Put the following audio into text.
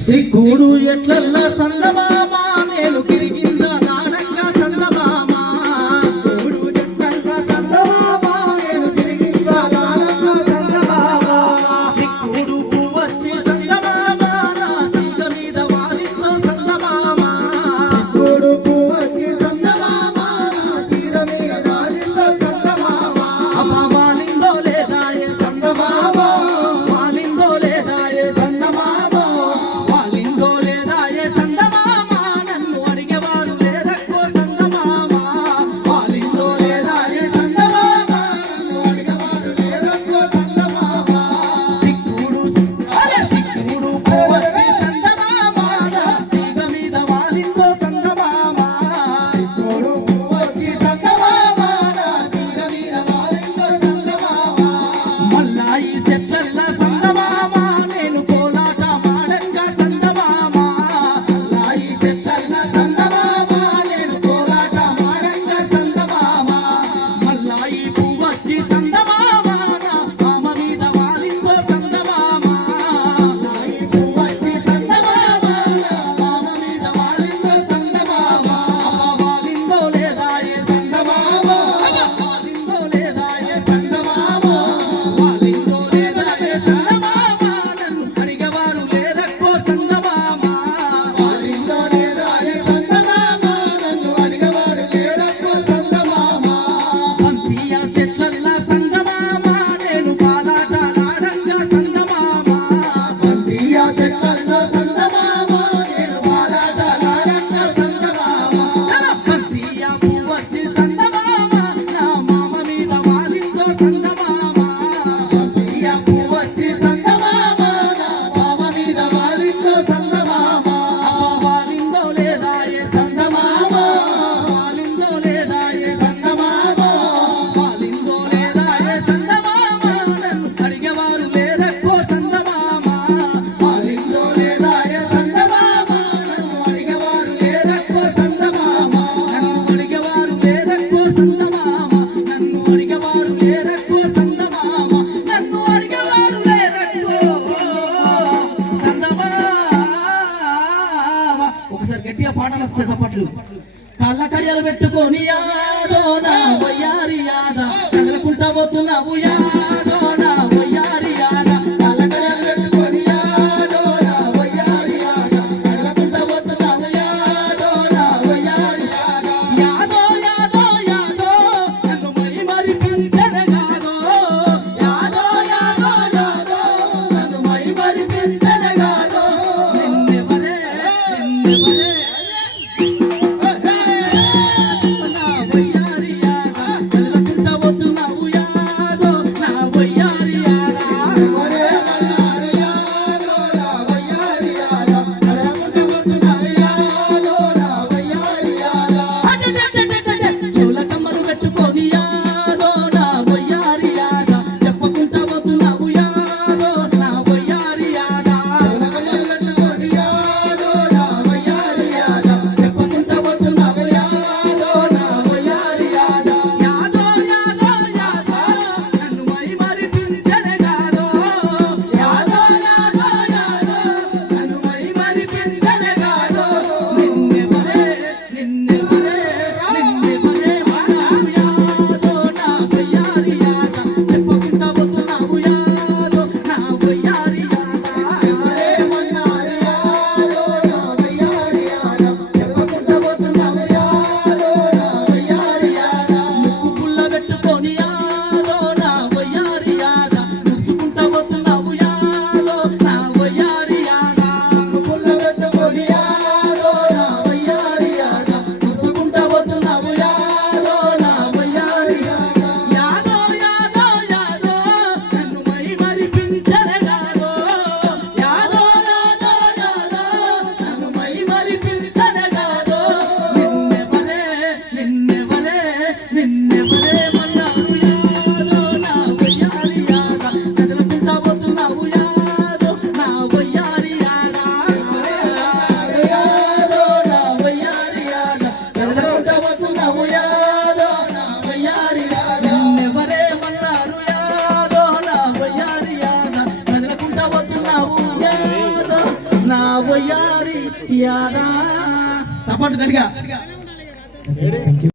సిగ్గుడు ఎట్లల్లా సందమామ నేను గిరిగింద నాడంగా సందమామ పాటలు వస్తాయి చప్పట్లు కళ్ళ కడియాలు పెట్టుకొని యాదో నా వయ్యారి యాద కదలకుంటా పోతున్నావు యాదో నా వయ్యారి యాద కళ్ళ కడియాలు పెట్టుకొని యాదో నా వయ్యారి యాద కదలకుంటా పోతున్నావు యాదో నా వయ్యారి యాద యాదో యాదో యాదో నన్ను మరి మరి పెంచనగాదో యాదో యాదో యాదో నన్ను మరి మరి పెంచనగాదో నిన్నెవరే యాదో నా వయ్యారి యాదా. చప్పట్లు గట్టిగా.